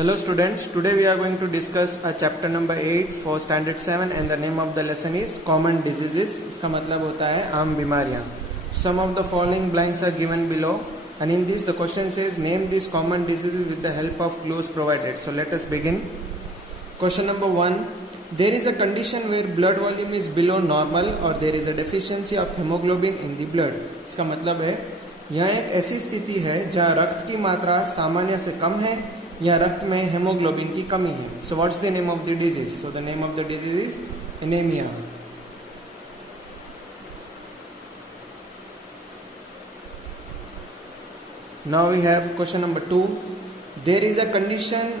Hello students, today we are going to discuss a chapter number 8 for standard 7 and the name of the lesson is common diseases. इसका मतलब होता है आम बीमारियां. Some of the following blanks are given below and in this the question says name these common diseases with the help of clues provided. So let us begin. Question number 1. There is a condition where blood volume is below normal or there is a deficiency of hemoglobin in the blood. इसका मतलब है यह एक ऐसी स्थिति है जहाँ रक्त की मात्रा सामान्य से कम है या रक्त में हेमोग्लोबिन की कमी है. So what's the name of the disease? So the name of the disease is anaemia. Now we have question number 2. There is a condition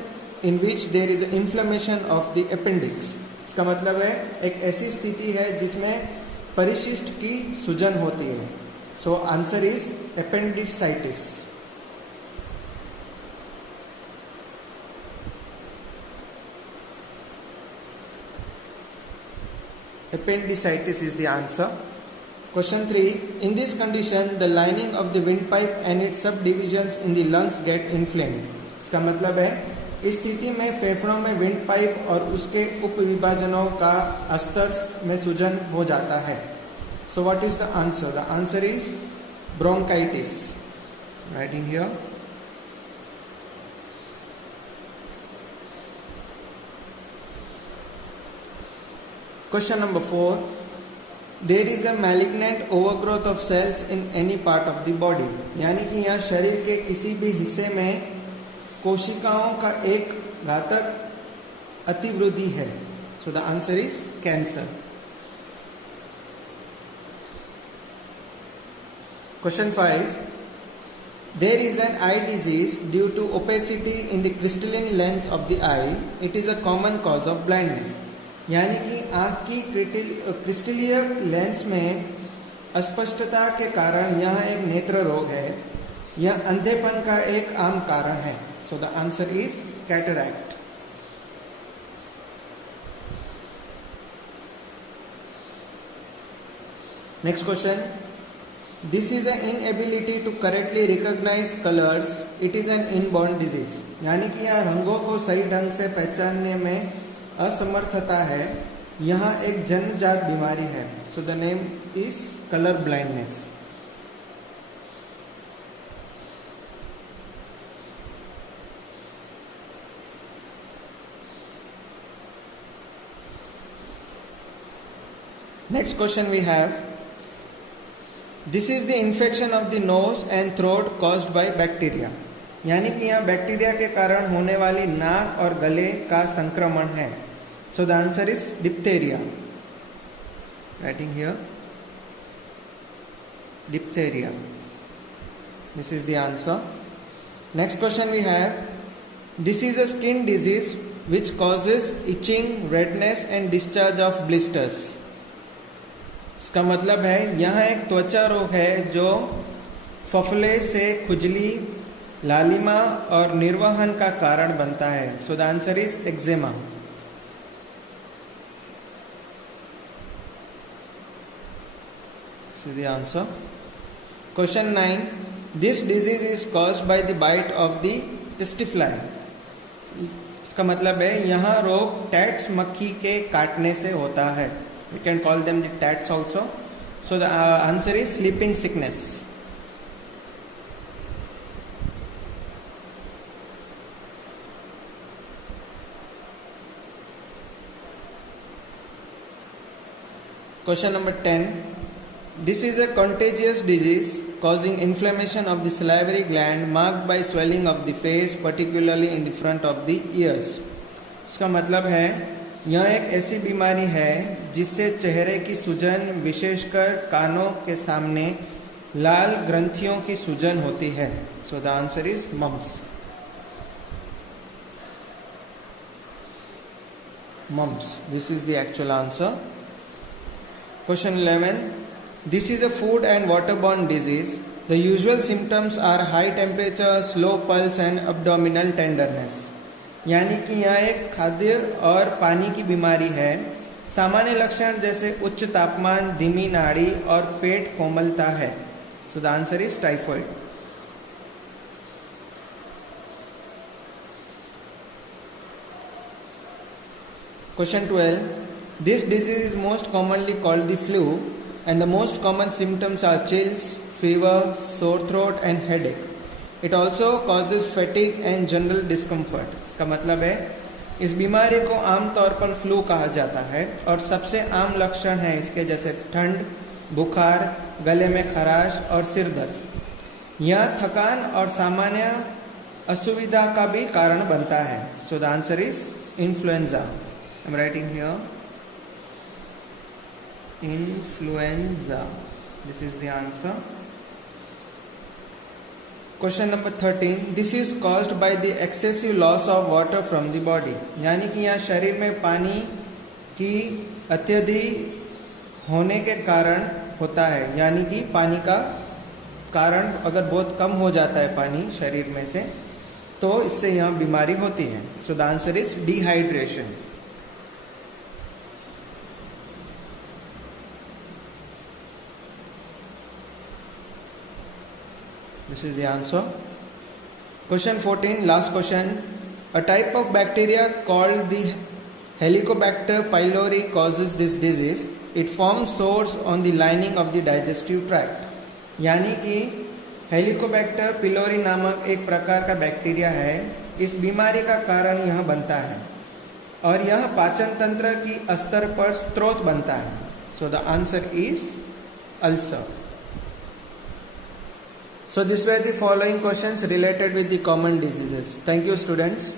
in which there is inflammation of the appendix. इसका मतलब है एक ऐसी स्थिति है जिसमें परिशिष्ट की सूजन होती है. So answer is appendicitis. Appendicitis is the answer. Question 3. In this condition, the lining of the windpipe and its subdivisions in the lungs get inflamed. इसका मतलब है इस स्थिति में फेफड़ों में विंड पाइप और उसके उपविभाजनों का अस्तर में सूजन हो जाता है. So what is the answer? The answer is bronchitis. Writing here. Question number 4. There is a malignant overgrowth of cells in any part of the body. यानी कि यहाँ शरीर के किसी भी हिस्से में कोशिकाओं का एक घातक अतिवृद्धि है. So the answer is cancer. Question 5. There is an eye disease due to opacity in the crystalline lens of the eye. It is a common cause of blindness. यानी कि आँख की क्रिस्टलीय लेंस में अस्पष्टता के कारण यह एक नेत्र रोग है. यह अंधेपन का एक आम कारण है. So the answer is cataract. Next question. This is an inability to correctly recognise colours. It is an inborn disease. यानी कि यह रंगों को सही ढंग से पहचानने में असमर्थता है. यहाँ एक जन्मजात बीमारी है. So the name is colour blindness. Next question we have. This is the infection of the nose and throat caused by bacteria. यानी कि यहाँ बैक्टीरिया के कारण होने वाली नाक और गले का संक्रमण है. So the answer is diphtheria. Writing here diphtheria. This is the answer. Next question we have. This is a skin disease which causes itching, redness and discharge of blisters. इसका मतलब है यह एक त्वचा रोग है जो फफले से खुजली, लालिमा और निर्वहन का कारण बनता है. So the answer is eczema. This is the answer. Question 9. This disease is caused by the bite of the testifly. इसका मतलब है यहाँ रोग टैट्स मक्खी के काटने से होता है. We can call them the tats also. So the answer is sleeping sickness. Question number 10. This is a contagious disease causing inflammation of the salivary gland marked by swelling of the face, particularly in the front of the ears. इसका मतलब है यह एक ऐसी बीमारी है जिससे चेहरे की सूजन, विशेषकर कानों के सामने लाल ग्रंथियों की सूजन होती है. So the answer is mumps. Mumps. This is the actual answer. Question 11. This is a food and waterborne disease. The usual symptoms are high temperature, slow pulse and abdominal tenderness. यानी कि यह एक खाद्य और पानी की बीमारी है. सामान्य लक्षण जैसे उच्च तापमान, धीमी नाड़ी और पेट कोमलता है. So the answer is typhoid. Question 12. This disease is most commonly called the flu, and the most common symptoms are chills, fever, sore throat and headache. It also causes fatigue and general discomfort. इसका मतलब है इस बीमारी को आमतौर पर flu कहा जाता है और सबसे आम लक्षण है इसके जैसे ठंड, बुखार, गले में खराश और सिर दर्द। यह थकान और सामान्य असुविधा का भी कारण बनता है। So the answer is influenza. I am writing here influenza. This is the answer. Question number 13. This is caused by the excessive loss of water from the body. यानी कि यहाँ शरीर में पानी की अत्यधिक होने के कारण होता है, यानी कि पानी का कारण अगर बहुत कम हो जाता है पानी शरीर में से तो इससे यह बीमारी होती है। So the answer is dehydration. This is the answer. Question 14, last question. A type of bacteria called the Helicobacter pylori causes this disease. It forms sores on the lining of the digestive tract. यानी कि Helicobacter pylori नामक एक प्रकार का bacteria है। इस बीमारी का कारण यह बनता है और यह पाचन तंत्र की स्तर पर स्रोत बनता है। So the answer is ulcer. So these were the following questions related with the common diseases. Thank you, students.